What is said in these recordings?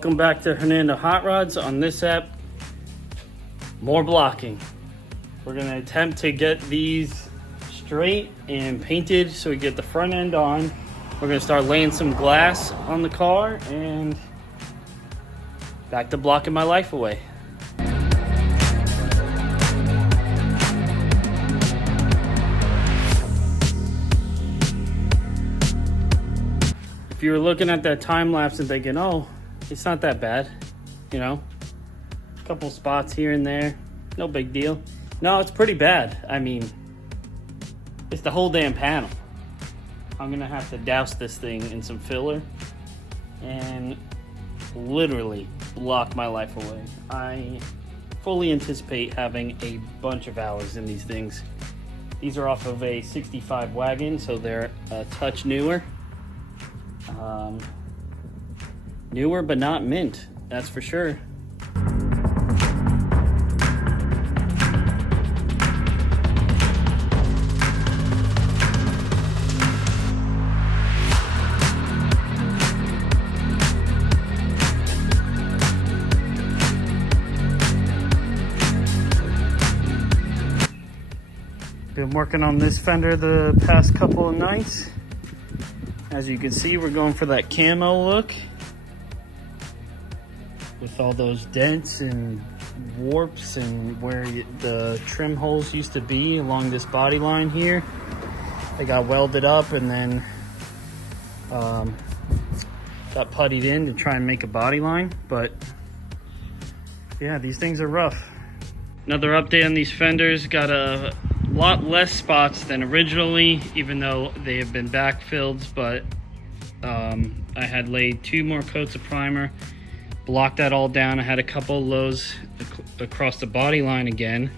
Welcome back to Hernando Hot Rods. On this app, more blocking. We're gonna attempt to get these straight and painted so we get the front end on. We're gonna start laying some glass on the car and back to blocking my life away. If you were looking at that time lapse and thinking, oh, it's not that bad, you know, a couple spots here and there, no big deal. No, it's pretty bad. I mean, it's the whole damn panel. I'm gonna have to douse this thing in some filler and literally block my life away. I fully anticipate having a bunch of hours in these things. These are off of a 65 wagon, so they're a touch newer. Newer but not mint, that's for sure. Been working on this fender the past couple of nights. As you can see, we're going for that camo look with all those dents and warps and where the trim holes used to be along this body line here. They got welded up and then got puttied in to try and make a body line. But yeah, these things are rough. Another update on these fenders, got a lot less spots than originally, even though they have been backfilled, but I had laid 2 more coats of primer, blocked that all down. I had a couple of lows across the body line again.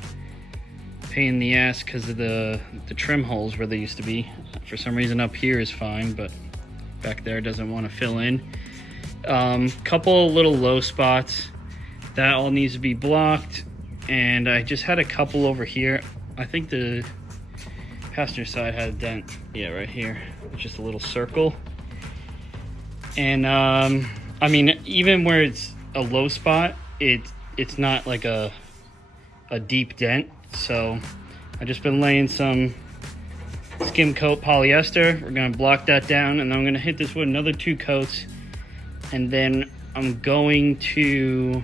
Pain in the ass because of the trim holes where they used to be. For some reason up here is fine, but back there doesn't want to fill in. Couple of little low spots, that all needs to be blocked. And I just had a couple over here. I think the passenger side had a dent. Yeah, right here. Just a little circle. And I mean, even where it's a low spot, it's not like a deep dent. So I just been laying some skim coat polyester. We're gonna block that down, and then I'm gonna hit this with another 2 coats, and then I'm going to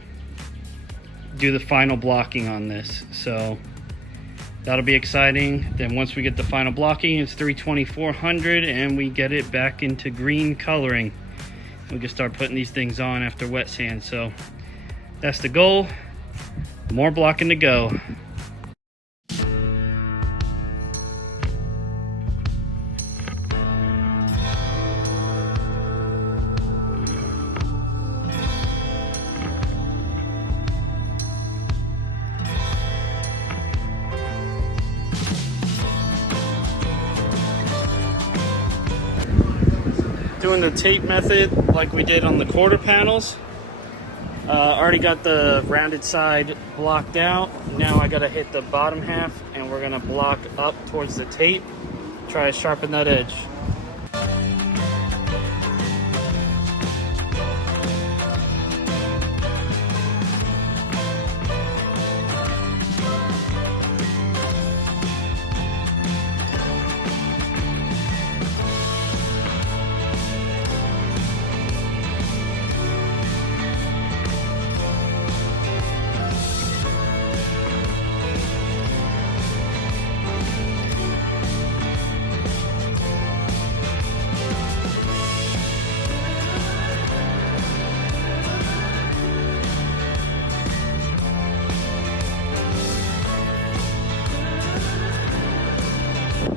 do the final blocking on this. So that'll be exciting. Then once we get the final blocking, it's 320/400 and we get it back into green coloring. We can start putting these things on after wet sand. So that's the goal. More blocking to go. Doing the tape method like we did on the quarter panels. Already got the rounded side blocked out. Now I gotta hit the bottom half and we're gonna block up towards the tape. Try to sharpen that edge.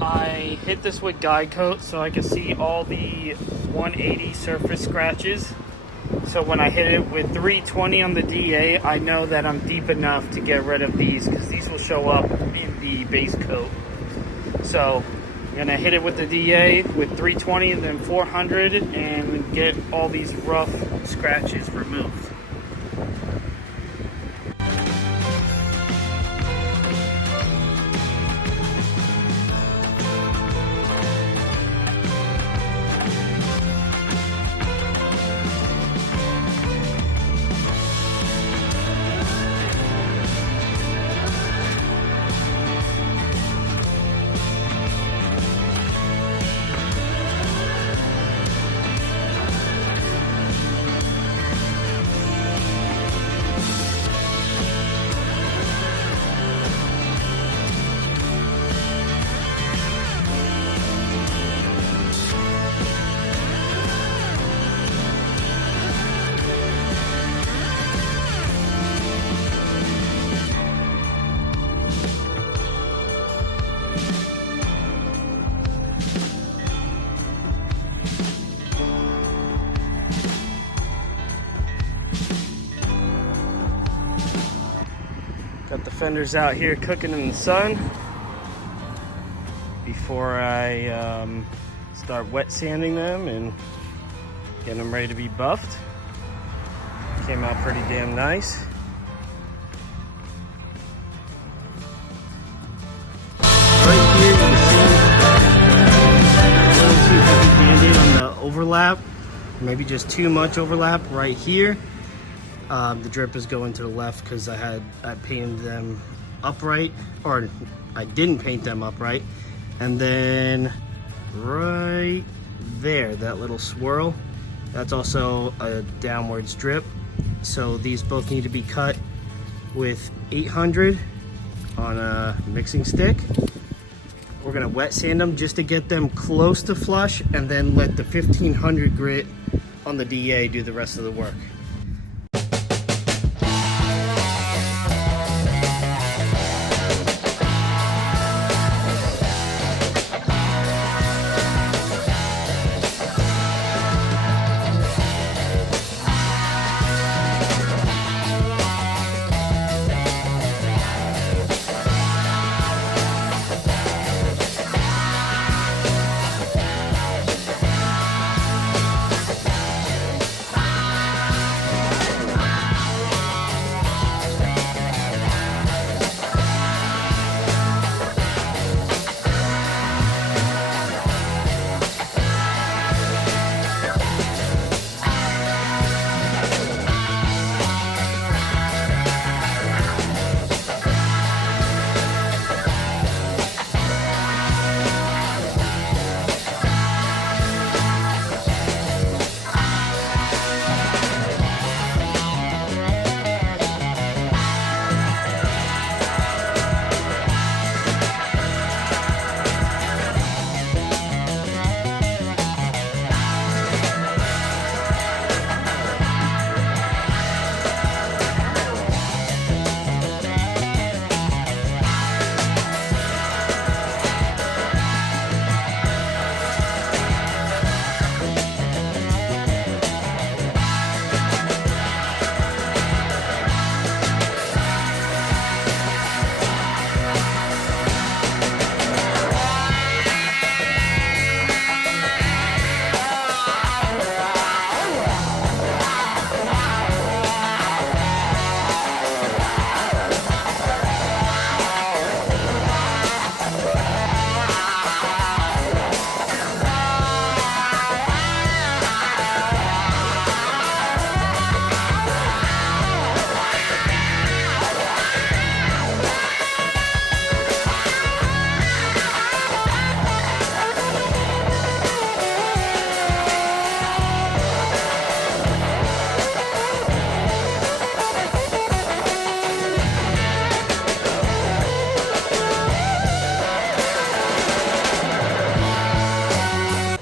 I hit this with guide coat so I can see all the 180 surface scratches. So when I hit it with 320 on the DA, I know that I'm deep enough to get rid of these because these will show up in the base coat. So I'm gonna hit it with the DA with 320 and then 400 and get all these rough scratches removed. Fenders out here cooking in the sun before I start wet sanding them and getting them ready to be buffed. Came out pretty damn nice. Right here you can see a little too heavy Band-Aid on the overlap, maybe just too much overlap right here. The drip is going to the left because I painted them upright, or I didn't paint them upright. And then right there, that little swirl, that's also a downwards drip. So these both need to be cut with 800 on a mixing stick. We're gonna wet sand them just to get them close to flush, and then let the 1500 grit on the DA do the rest of the work.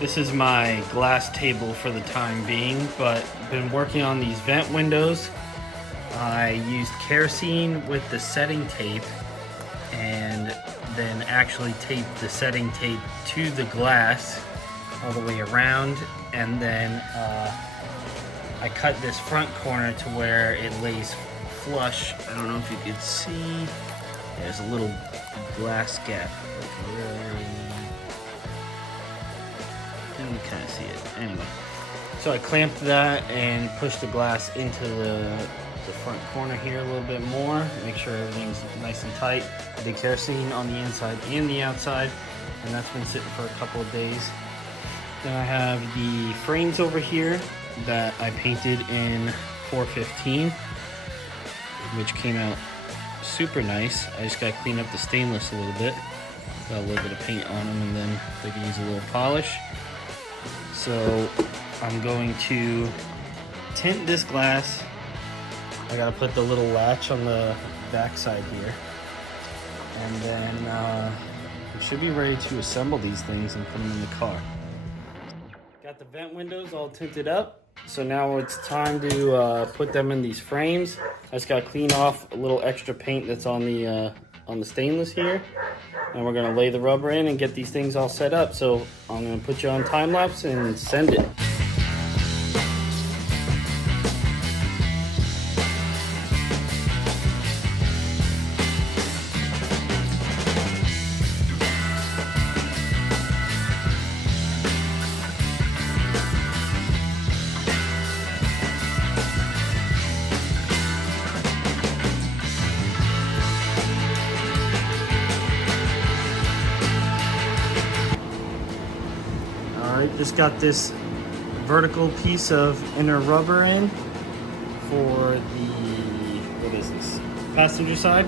This is my glass table for the time being, but been working on these vent windows. I used kerosene with the setting tape and then actually taped the setting tape to the glass all the way around, and then I cut this front corner to where it lays flush. I don't know if you could see, there's a little glass gap. You can kind of see it. Anyway, so I clamped that and pushed the glass into the front corner here a little bit more, make sure everything's nice and tight. I did kerosene on the inside and the outside, and that's been sitting for a couple of days. Then I have the frames over here that I painted in 415, which came out super nice. I just got to clean up the stainless a little bit. Got a little bit of paint on them, and then they can use a little polish. So I'm going to tint this glass. I gotta put the little latch on the back side here, and then we should be ready to assemble these things and put them in the car. Got the vent windows all tinted up, so now it's time to put them in these frames. I just gotta clean off a little extra paint that's on the stainless here, and we're gonna lay the rubber in and get these things all set up. So I'm gonna put you on time lapse and send it. Just got this vertical piece of inner rubber in for the, what is this, passenger side.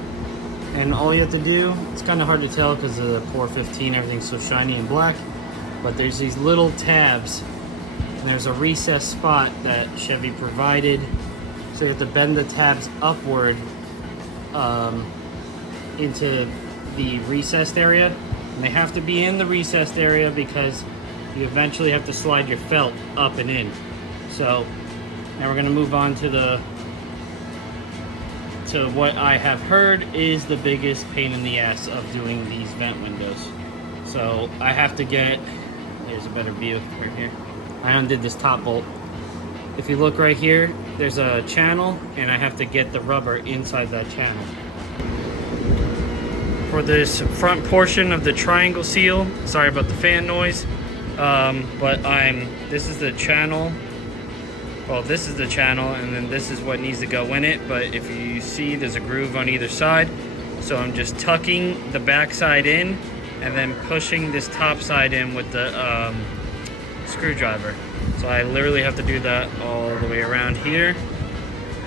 And all you have to do, it's kind of hard to tell because of the 415, everything's so shiny and black, but there's these little tabs, and there's a recessed spot that Chevy provided, so you have to bend the tabs upward into the recessed area, and they have to be in the recessed area because you eventually have to slide your felt up and in. So now we're going to move on to what I have heard is the biggest pain in the ass of doing these vent windows. So I have to get, here's a better view right here. I undid this top bolt. If you look right here, there's a channel, and I have to get the rubber inside that channel. For this front portion of the triangle seal, sorry about the fan noise, but this is the channel. Well, this is the channel, and then this is what needs to go in it. But if you see, there's a groove on either side. So I'm just tucking the back side in and then pushing this top side in with the screwdriver. So I literally have to do that all the way around here.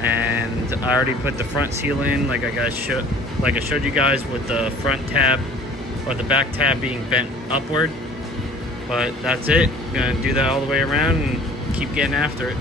And I already put the front seal in, like I showed you guys, with the front tab or the back tab being bent upward. But that's it. I'm gonna do that all the way around and keep getting after it.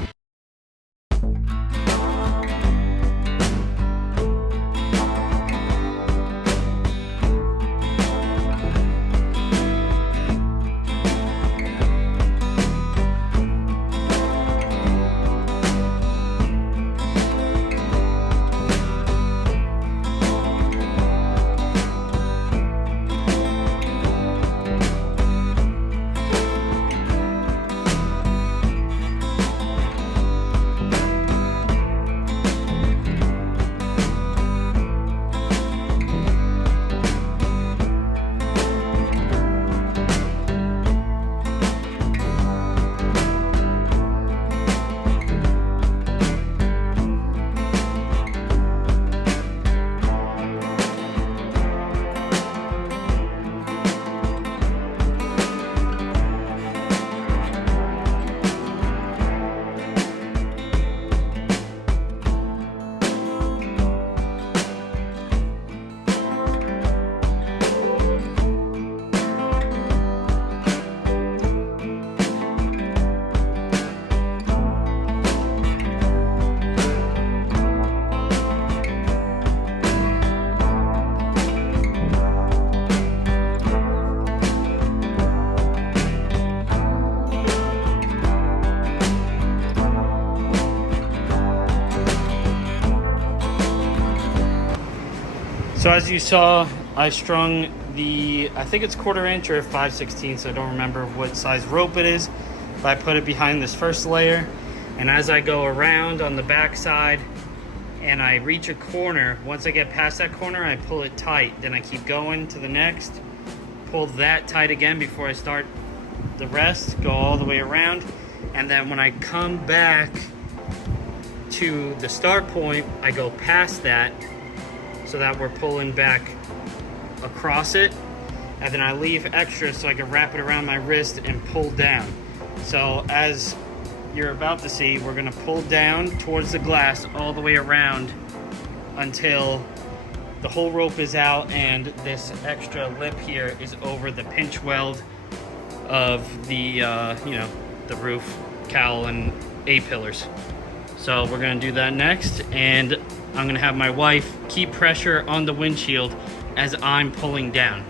So as you saw, I strung the, I think it's 1/4 inch or 5/16, so I don't remember what size rope it is, but I put it behind this first layer, and as I go around on the back side and I reach a corner, once I get past that corner, I pull it tight, then I keep going to the next, pull that tight again before I start the rest, go all the way around, and then when I come back to the start point, I go past that, so that we're pulling back across it, and then I leave extra so I can wrap it around my wrist and pull down. So as you're about to see, we're gonna pull down towards the glass all the way around until the whole rope is out and this extra lip here is over the pinch weld of the the roof cowl and A-pillars. So we're gonna do that next, and I'm gonna have my wife keep pressure on the windshield as I'm pulling down.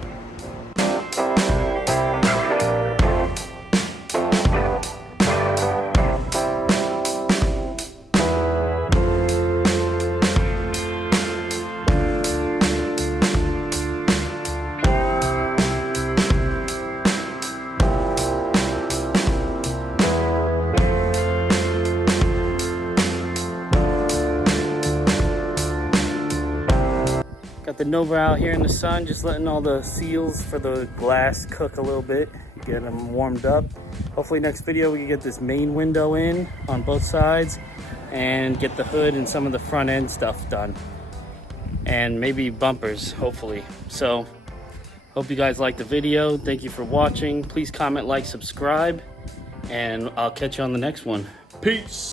Got the Nova out here in the sun, just letting all the seals for the glass cook a little bit, get them warmed up. Hopefully next video we can get this main window in on both sides and get the hood and some of the front end stuff done. And maybe bumpers, hopefully. So, hope you guys liked the video. Thank you for watching. Please comment, like, subscribe. and I'll catch you on the next one. Peace.